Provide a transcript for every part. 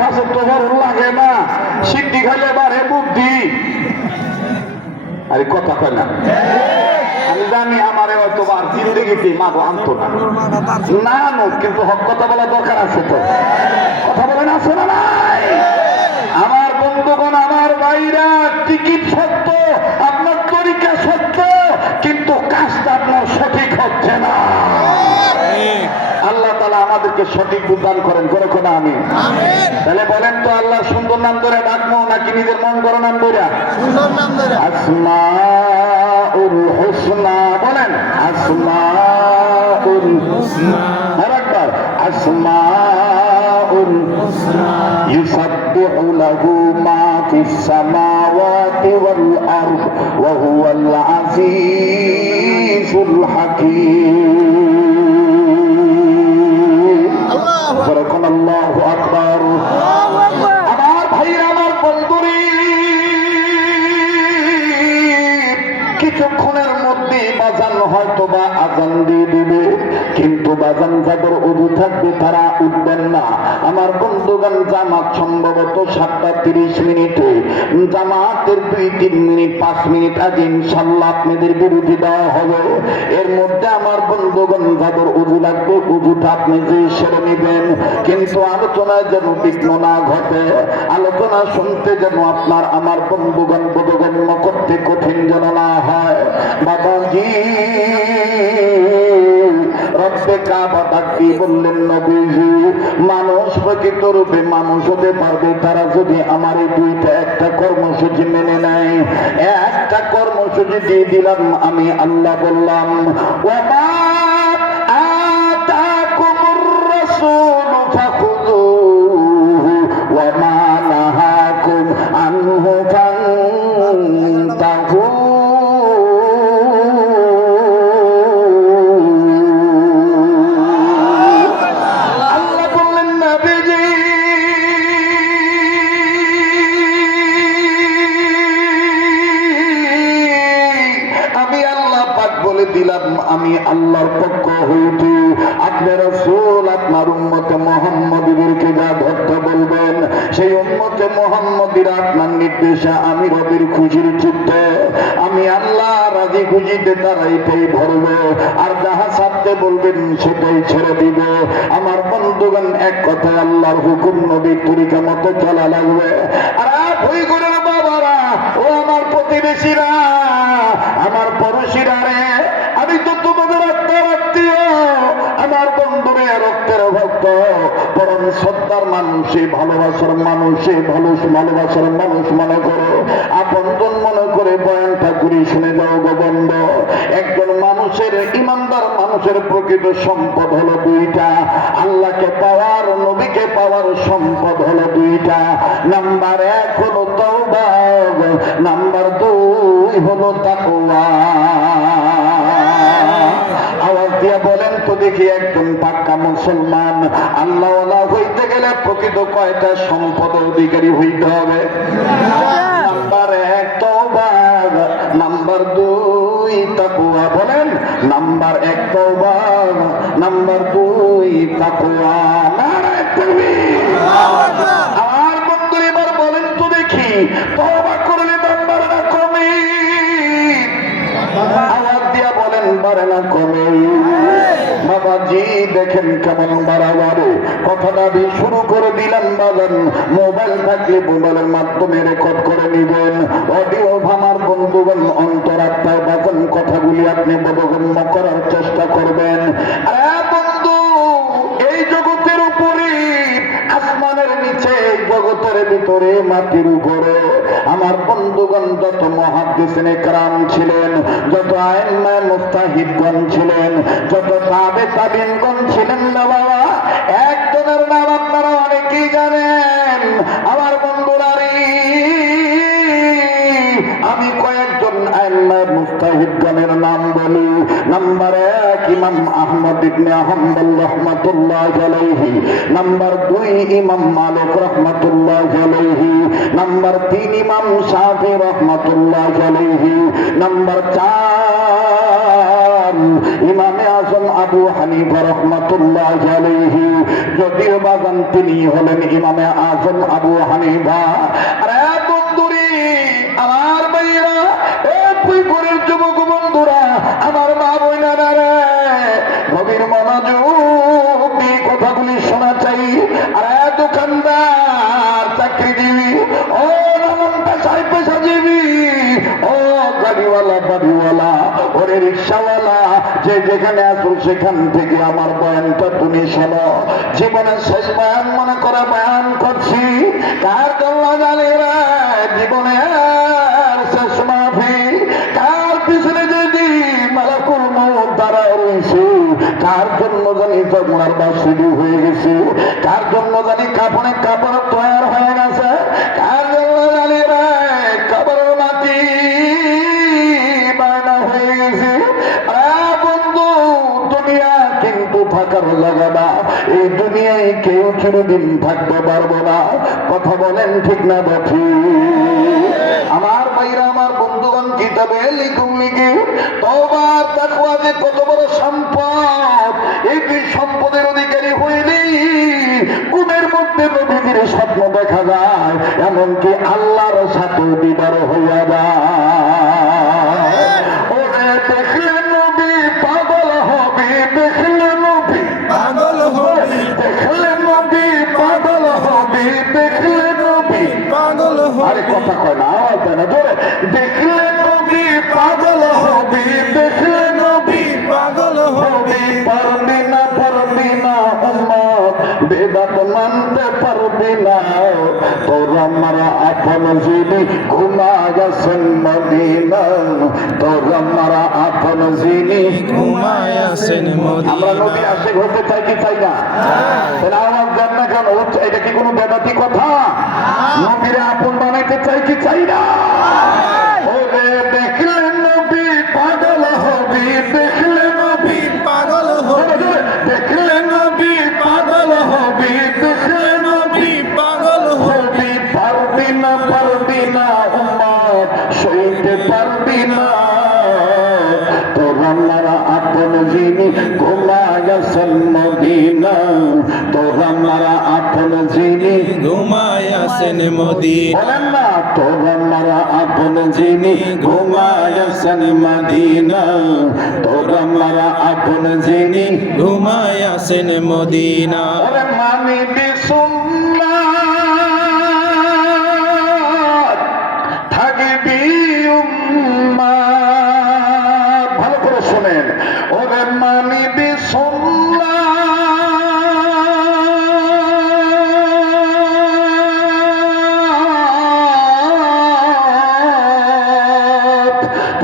ফাঁসে তো বড় লাগে না, সিদ্ধি খাইলে বাড়ে বুদ্ধি। আরে কথা কয় না, আমি জানি আমারে হয়তো আর জিন্দেগিতে মাগো আনতো না, না নো, কিন্তু হক কথা বলা দরকার আছে তো, কথা বলেন আছে না নাই? আমার বন্ধুগণ, আমার ভাইরা, টিকিট সত্য, আপনার তরিকা সত্য, কিন্তু কাজটা আপনার সঠিক হচ্ছে না। আল্লাহ তাআলা আমাদেরকে সঠিক বুঝদান করেন, করে কোনা আমি। তাহলে বলেন তো, আল্লাহ সুন্দর নাম ধরে ডাকবো নাকি নিজের মন গড়া নাম ধরে? সুন্দর নাম ধরে। আসমাউল হুসনা বলেন, আসমাউল হুসনা। আরেকবার, আসমাউল হুসনা। ইউসাব্বিহু লাহু মা ফিস সামাওয়াতি ওয়াল আরদ ওয়া হুয়াল আজিজুল হাকীম। আল্লাহু আকবার। আমার ভাইরা, আমার বন্ধুরে, কিছুক্ষণের মধ্যে বাজান হয়তো বা আজান দিয়ে দিবে, কিন্তু বাজান যাদের উযু থাকবে তারা উঠবেন না। আমার বন্ধুগণ, জামাত সম্ভবত 7:30 মিনিটে, জামাতের 2-3 মিনিট 5 মিনিট আগে ইনশাআল্লাহ আপনাদের বিরতি দেওয়া হবে। এর মধ্যে আমার বন্ধুগণ, যাদের উযু লাগবে উযুটা আপনি যে সেরে নেবেন, কিন্তু আলোচনায় যেন বিঘ্ন না ঘটে, আলোচনা শুনতে যেন আপনার আমার বন্ধুগণ বোধগম্য করতে কঠিন যেন না হয়। বাবাজি রব্বে কাবা ডাকি বললেন, নবীজি মানুষ প্রকৃত রূপে মানুষ হতে পারবে তারা যদি আমার এই দুইটা একটা কর্মসূচি মেনে নেয়। একটা কর্মসূচি দিয়ে দিলাম আমি, আল্লাহ বললাম, ওয়া আতাকুমুর রাসূলু ফাখুযুহু ওয়া মা নাহাকুম আনহু ফান্তাহু। আমি আল্লাহর পক্ষ হইতে আপনার রাসূল আপনার উম্মতে মুহাম্মদীদেরকে যা ধরতে বলবেন, সেই উম্মতে মুহাম্মদীরা আপনার নির্দেশে আমি রবের খুশির চিত্তে, আমি আল্লাহ রাজি খুশিতে তারা এটাই ধরবে, আর যাহা ছাড়তে বলবেন সেটাই ছেড়ে দিবে। আমার বন্ধুগণ, এক কথায় আল্লাহর হুকুম নবীর তরিকা মতো চলা লাগবে। আর ভয় করে বাবারা, ও আমার প্রতিবেশীরা, আমার পড়োশীরা রে, আমি তো তোমাদের আত্মীয়, আমার বন্ধুরে, রক্তের ভক্ত, পরম শ্রদ্ধার মানুষে, ভালোবাসার মানুষে, ভালোবাসার মানুষ মনে করো, আপনজন মনে করে বয়ানটা করে শুনে যাও গো বন্ধ। একজন মানুষের, ইমানদার মানুষের প্রকৃত সম্পদ হলো দুইটা, আল্লাহকে পাওয়ার, নবীকে পাওয়ার সম্পদ হলো দুইটা। নাম্বার 1 হলো তওবা, নাম্বার 2 হলো তাকওয়া। আওয়াজ দিয়া বলেন তো দেখি, একজন পাক্কা মুসলমান আল্লাহওয়ালা হইতে গেলে প্রকৃত কয়টা সম্পদ অধিকারী হইতে হবে? নাম্বার 1 তওবা, নাম্বার 2 তাকওয়া। বলেন, নাম্বার 1 তওবা, নাম্বার 2 তাকওয়া। নারায়ে তাকবীর। আমার বন্ধু, এবার বলেন তো দেখি, তওবা করলে নাম্বার না কমে? আওয়াজ দিয়া বলেন, বাড়ে না কমে? বাবাজি দেখেন কেমন বাড়াবাড়ি। কথাটা দিয়ে শুরু করে দিলাম বাজান। মোবাইল থাকলে মোবাইলের মাধ্যমে রেকর্ড করে নিবেন, অডিও আমার বন্ধুগণ অন্তরাত্মায় বাজান কথাগুলি আপনি বোধগম্য করার চেষ্টা করবেন। আরে বন্ধু, এই জগতের উপরে, আসমানের নিচে, জগতের ভিতরে, মাটির উপরে, আমার বন্ধুগণ যত মুহাদ্দিসিনে কেরাম ছিলেন, যত আইম্মা মুজতাহিদগণ ছিলেন, যত তাবেঈনগণ ছিলেন না বাবা, একজনের নাম আপনারা অনেকেই জানেন। আমার বন্ধুরা রে, আমি কয়েকজন আইম্মা মুজতাহিদগণের নাম বলি। নাম্বার 1 ইমাম আহমদ ইবনে হাম্বল রাহমাতুল্লাহি আলাইহি, নাম্বার 2 ইমাম মালিক রাহমাতুল্লাহি আলাইহি, নাম্বার 3 ইমাম শাফি রাহমাতুল্লাহি আলাইহি, নাম্বার 4 আমার ইমামে আজম আবু হানিফা রাহমাতুল্লাহ আলাইহি, যদিও বাগান তিনি হলেন ইমামে আজম আবু হানিফা। আরে বন্ধুরি আমার ভাইরা, পুইপুরের যুবক বন্ধুরা, আমার মা বোনেরা রে, নবীর মনোযোগ দিয়ে কথাগুলি শোনা চাই। আরে দোকানদার, চাকরিজীবী, ও নানান পেশায় পেশাজীবী, ও গাড়িওয়ালা বাড়িওয়ালা, ওরে রিক্সাওয়ালা, যে যেখানে আসো সেখান থেকে আমার বয়ানটা তুমি শোনো। জীবনের শেষ বয়ান মনে করে বয়ান করছি, কার জন্য জানি রে জীবনের শেষ মাহফিল, কার পিছনে যদি মালাকুল মউত দাঁড়ায় রয়েছে, কার জন্য জানি জগনার বাসুদি হয়ে গেছে, কার জন্য জানি কাপড়ে কাপড় তৈরি হয়ে গেছে, কার জন্য জানি রে কাপড়ের মাটি বায়না হয়ে গেছে। বন্ধু, দুনিয়া কিন্তু থাকার জায়গা না, এই দুনিয়ায় কেউ চিরদিন থাকতে পারবো না। কথা বলেন ঠিক না দেখি? আমার ভাইরা, আমার বন্ধুগণ, কিতাবে লিখুন লিখি তওবা তাকওয়া যে কত বড় সম্পদ, এই দুই সম্পদের অধিকারী হইলেই ঘুমের মধ্যে নবীজির স্বপ্ন দেখা যায়, এমনকি আল্লাহর সাথে দিদার হইয়া যায়। ওরে দেখলে নবী পাগল হবে, দেখলে নবী পাগল হবে, দেখলে নবী পাগল হবে, দেখলে নবী পাগল আরে হবে, কথা কয় না, আওয়াজ দেয় না জোরে। দেখলে নবী পাগল হবে, দেখলে নবী পাগল হবে, পারবি না পারবি না উম্মত, বেদাত মানতে পারবি না, তোরা মারা আপন জিনি ঘুমায়াছেন মদিনা, তোরা মারা আপন জিনি। ঘুমায় আছেন আমরা মদিনা। নবী আশিক হতে চাই কি চাই না? তাহলে আওয়াজ দেন না কেন? এটা কি কোনো বেদাতি কথা? নবীরে আপন বানাইতে চাই কি চাই না? ওরে দেখলে নবী পাগল হবি, দেখলে নবী পাগল হবে, দেখলে নবী পাগল হবি, দেখলে নবী পাগল হবে, হবি, পারবি না উম্মত, সইতে পারবি না, তোরা মারা আপন যিনি ঘুমায়াছেন মদিনা, তোরা মারা আপন যিনি ঘুমায় আছেন মদিনা। বলেন না, তোরা মারা আপন যিনি ঘুমায়াছেন মদিনা, তোরা মারা আপন যিনি ঘুমায় আছেন মদিনা। ওরে মানিবি সুন্নাত, থাকবি উম্মাত। ভালো করে শোনেন, ওরে মানিবি সুন্নাত,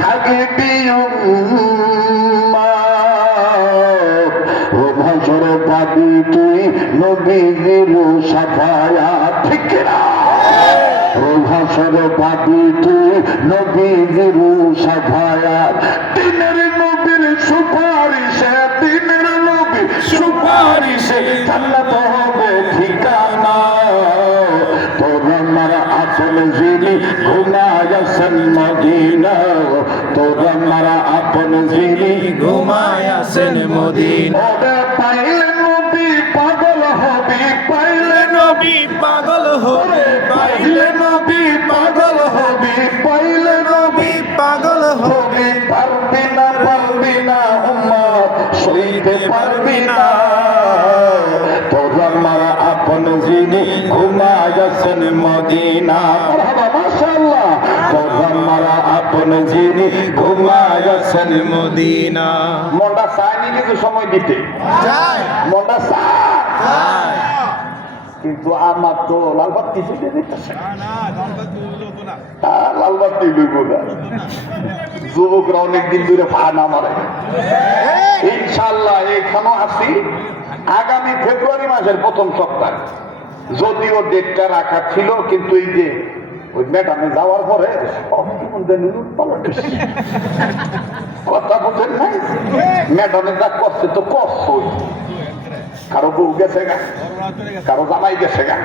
থাকবি উম্মাত। ও ভাষরে পাবি তুই নবীজির সাফায়াত, ঠিক না? ও ভাষরে পাবি তুই নবীজির সাফায়াত, দিনের নবীর সুপারিশে, দিনের নবীর সুপারিশে জান্নাত হবে ঠিকানা। তোরা মারা আপন যিনি ঘুমায়াছেন মদিনা, তোরা মারা আপন যিনি ঘুমায় আছেন মদিনা। ওরে পাইলে নবী পাগল হবি, পাইলে নবী পাগল হবে, পাইলে নবী পাগল হবি, পাইলে নবী পাগল হবি, হবে, পারবি না উম্মত, সইতে পারবি না, তোরা মারা আপন যিনি ঘুমায়াছেন মদিনা। মারহাবা, মাশাআল্লাহ। তোরা মারা আপন যিনি ঘুমায়াছেন মদিনা। মনটা চায়নি কিছু সময় দিতে, যায় মনটা চায়, যায় কিন্তু আমার তো লালবাত কিছু দিয়ে দিতেছে লালবাতি লইব না। যুবকরা অনেকদিন ধরে পা না মারে, ইনশাল্লাহ এখানেও আছি আগামী ফেব্রুয়ারি মাসের প্রথম সপ্তাহ, যদিও ডেটটা রাখা ছিল, কিন্তু এই যে ওই ম্যাডামে যাওয়ার পরে সব কেমন জানি উৎপাদন কথা বলছেন নাই, ম্যাডামে যা করছে তো কষ্ট, কারো বউ গেছে গা, কারো জামাই গেছে গা,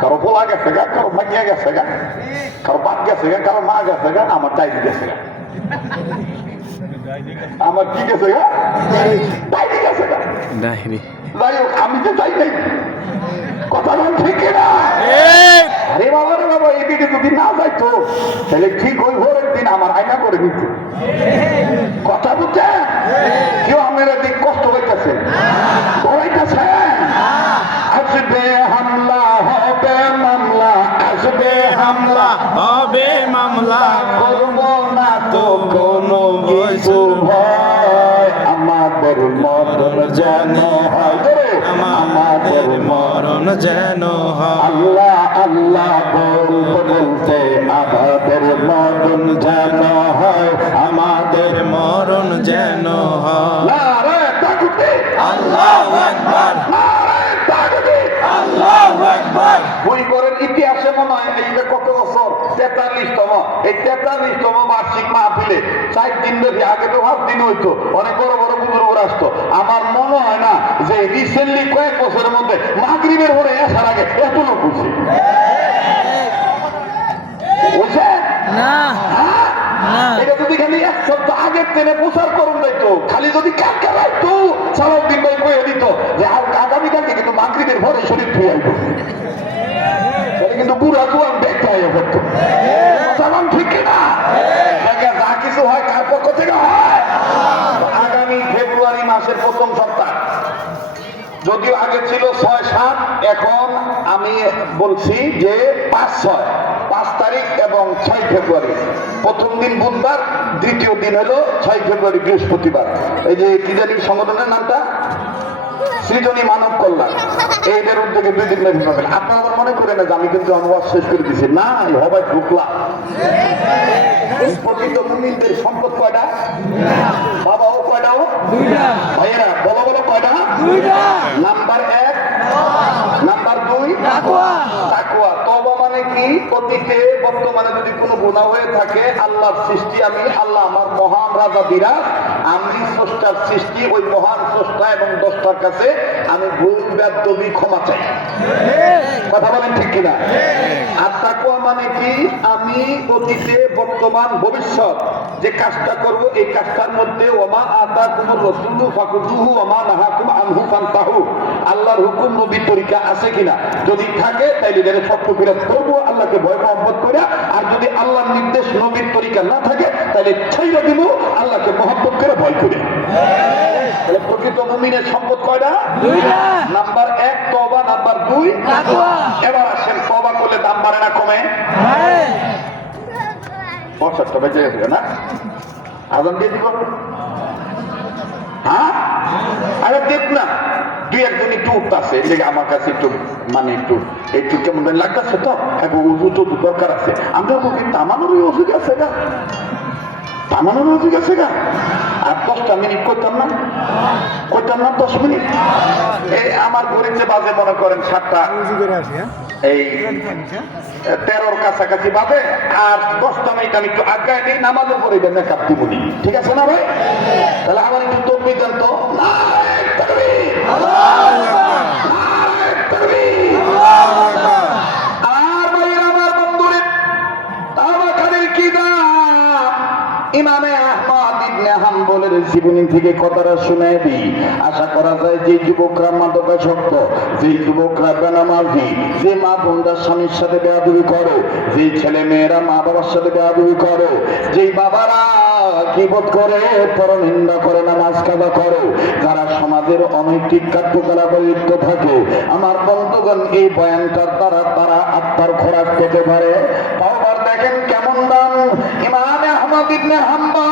কারো পোলা গেছে গা, কারো ভাগিয়া গেছে গা, কারো বাপ গেছে গা, কারো মা গেছে গা, আমার ডাইনি গেছে গা। আমার কি গেছে গা? ডাইনি গেছে গা। ডাইনি যাই হোক, আমি তো চাই নাই, কথা বল ঠিক না? আরে বাবা রে বাবা, এই দিকে যদি না যাইতো তাহলে ঠিক ওই ভোরের দিন আমার আয়না করে নিত। কথা বুঝছে? কেউ আমার দিক কষ্ট হইতেছে, ধরাইতেছে। আসবে হামলা হবে মামলা, আসবে হামলা হবে মামলা, করব না তো কোনো কিছু ভয়, আমাদের মরণ যেন হয়, আমাদের মরণ যেন হয়। আল্লাহ আল্লাহ বলতে বলতে আমাদের মরণ যেন হয়, আমাদের মরণ যেন হয়। নারে তাকবীর, আল্লাহু আকবার, নারে তাকবীর। আল্লাহু আকবার। বই করেন ইতিহাসে মনে হয় এইটা কত বছর 43তম, এই 43তম বার্ষিক মাহফিলে 4 দিন ধরে, আগে তো 5 দিন হইতো, অনেক বড় বড় বুজুর্গরা আসতো। আমার মনে হয় না যে রিসেন্টলি কয়েক বছরের মধ্যে মাগরিবের পরে আসার আগে এত লোক বুঝছি বুঝছে না না, এটা যদি খালি 1 সপ্তাহ আগের ট্রেনে প্রচার করুন যাইতো, খালি যদি কালকে রাইতো সালাউদ্দিন ভাই কয়ে দিত যে আগামীকালকে কিন্তু মাগরিবের পরে শরীর ফিরে আইতো, তাহলে কিন্তু বুড়া জোয়ান দেখতে হয় করতো। কথা ঠিক না? যা কিছু হয় কার পক্ষ থেকে হয়? আগামী ফেব্রুয়ারি মাসের প্রথম সপ্তাহ, যদিও আগে ছিল 6-7, এখন আমি বলছি যে 5-6, 5 তারিখ এবং 6 ফেব্রুয়ারি। প্রথম দিন বুধবার, দ্বিতীয় দিন হলো 6 ফেব্রুয়ারি বৃহস্পতিবার। এই যে কি জানি সংগঠনের নামটা, সৃজনী মানব কল্যাণ, এইদের উদ্যোগে 2 দিন মেঘ পাবেন। আপনারা আবার মনে করেন না যে আমি কিন্তু অনুবাদ শেষ করে দিচ্ছি, না, হবাই ঢুকলাম। প্রকৃত মুমিনদের সম্পদ কয়টা? বাবাও কয়টা? ভাইয়েরা বলো বলো কয়টা? নাম্বার 1, নাম্বার 2 তাকওয়া। তওবা মানে কি? অতীতে বর্তমানে যদি কোনো গুনাহ হয়ে থাকে, আল্লাহর সৃষ্টি আমি, আল্লাহ আমার মহান রাজা বিরাজ, আমি স্রষ্টার সৃষ্টি, ওই মহান স্রষ্টা এবং দ্রষ্টার কাছে আমি ভুল বেয়াদবি ক্ষমা চাই। কথা বলেন ঠিক কিনা? আর তাকওয়া মানে কি? আমি অতীতে বর্তমান ভবিষ্যৎ যে কাজটা করব, এই কাজটার মধ্যে ওমা আতাকুমুর রাসূলু ফাকুযুহু ওমা নাহাকুম আনহু ফান্তাহু, আল্লাহর হুকুম নবীর তরিকা আছে কিনা, যদি থাকে তাইলে এর সত্য করে করব আল্লাহকে ভয় মহব্বত করে, আর যদি আল্লাহর নির্দেশ নবীর তরিকা না থাকে তাহলে ছাইরা দিব আল্লাহকে মহব্বত করে ভয় করে। তাহলে প্রকৃত মুমিনের সম্পদ কয়টা? 2টা। নাম্বার 1 তওবা, নাম্বার 2 তাকওয়া। এবার আসেন, তওবা করলে দাম বাড়ে না কমে? বছরটা বেঁচে গেছে না? আজান দিয়ে দিব? হ্যাঁ, আরে দেখ না, 2-1 একটু উঠতেছে, আমার কাছে একটু মানে একটু কেমন লাগতেছে, তো এখন উজু তো দরকার আছে। আমরা বলি তামানোরই ওষুধ আছে গা, তামানোর ওষুধ আছে গা। আর 10টা মিনিট করতাম না, 10 মিনিট। এই আমার ঘড়িতে বাজে মনে করেন 7টা, এই 13-র কাছাকাছি বাজে, আর 10টা মিনিট আমি একটু আগায় দিই, নামাজে পড়ে দেন না কাপ দিব, ঠিক আছে না ভাই? তাহলে আমার একটু তকবীর দেন তো। নারে তাকবীর, আল্লাহু আকবার, নারে তাকবীর, আল্লাহু আকবার। আর ভাই আমার বন্ধুরে, তাওবা কাদের কি দাম? ইমামে আহমদ ইবনে হাম্বলের জীবনী থেকে কথাটা শুনে দিই। আশা করা যায় যে যুবকরা মাদকাসক্ত, যে যুবকরা বেনামাজি, যে মা বোনরা স্বামীর সাথে বেয়াদবি করে, যে ছেলে মেয়েরা মা বাবার সাথে বেয়াদবি করে, যে বাবারা গীবত করে, পরনিন্দা করে, নামাজ কাজা করে, যারা সমাজের অনৈতিক কার্যকলাপে লিপ্ত থাকে, আমার বন্ধুগণ এই বয়ানটার দ্বারা তারা আত্মার খোরাক পেতে পারে। তাওবার দেখেন কেমন দাম। ইমাম আহমদ ইবনে হাম্বল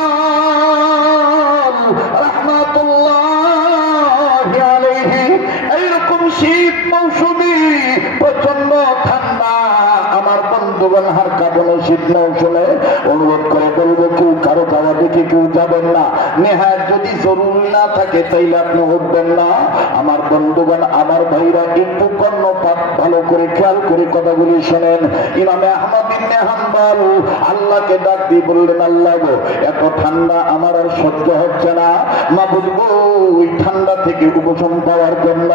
রাহমাতুল্লাহি আলাইহি এইরকম শীত মৌসুমী প্রচন্ড ঠান্ডা, আমার বন্ধু বন্ধুগণ হার কাঁপানো শীত নাও শুনে অনুরোধ করে বলবো কেউ কারো খাওয়া দেখে কেউ যাবেন না, নেহায় যদি জরুরি না থাকে তাইলে আপনি উঠবেন না। আমার বন্ধুগণ আমার ভাইরা একটু কর্ণপাত ভালো করে খেয়াল করে কথাগুলি শোনেন। ইমামে আহমদ ইবনে হাম্বল আল্লাহকে ডাক দিয়ে বললেন, আল্লাহ গো এত ঠান্ডা আমার আর সহ্য হচ্ছে না, মাবুদ গো ওই ঠান্ডা থেকে উপশম পাওয়ার জন্য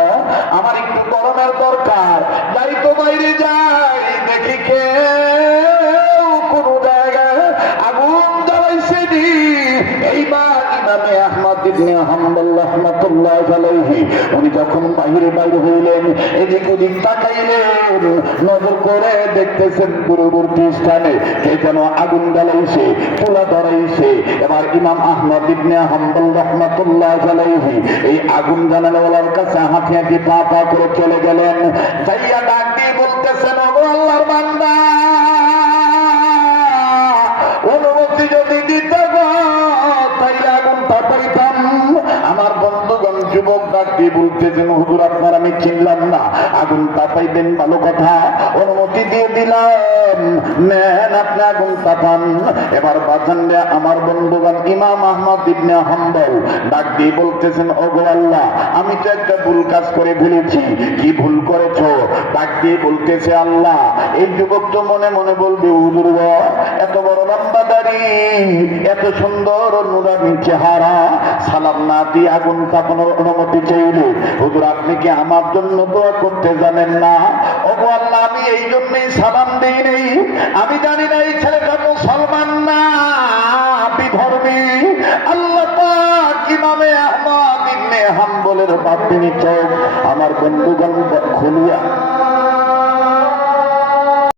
আমার একটু গরমের দরকার। যাই তো বাইরে যাই দেখি কেউ কোন জায়গায় আগুন জ্বালাইছে নি। এইবার ইমামে আহমদ ইবনে হাম্বল রাহমাতুল্লাহ আলাইহি উনি যখন বাইরে হইলেন এদিক ওদিক তাকাইলেন, নজর করে দেখতেছেন দূরবর্তী স্থানে কে যেন আগুন জ্বালাইছে, চুলা ধরাইছে। এবার ইমাম আহমদ ইবনে হাম্বল রাহমাতুল্লাহ আলাইহি এই আগুন জ্বালানোর কাছে হাঁটি হাঁটি পা পা করে চলে গেলেন। যাইয়া ডাক দিয়ে বলতেছেন, ওগো আল্লাহর বান্দা, অনুমতি যদি দিতে গো তাইলে আগুনটা পাইতাম। আমার বন্ধুগণ যুবক ডাক দিয়ে বলতেছেন, হুজুর আপনার আমি চিনলাম না, আগুন তাপাইবেন ভালো কথা, অনুমতি দিয়ে দিলাম, নেন আপনি আগুন তাপান। এবার বাজান আমার বন্ধুগণ ইমাম আহমদ ইবনে হাম্বল ডাক দিয়ে বলতেছেন, ওগো আল্লাহ আমি তো একটা ভুল কাজ করে ফেলেছি। কি ভুল করেছো? ডাক দিয়ে বলতেছে, আল্লাহ এই যুবক তো মনে মনে বলবে, হুজুর গো এত বড় লম্বা দাড়ি, এত সুন্দর নুরানি চেহারা, সালাম না দিয়ে আগুন তাপানোর অনুমতি চাইলে হুজুর আপনি কি আমার জন্য দোয়া করতে জানেন না? ওগো আল্লাহ আমি এই জন্যই সালাম দেই নেই, আমি জানি না এই ছেলেটা মুসলমান না বিধর্মী। আল্লাহ পাক ইমামে আহমদ ইবনে হাম্বলের বাতিনি চোখ আমার বন্ধুগণ খুলিয়া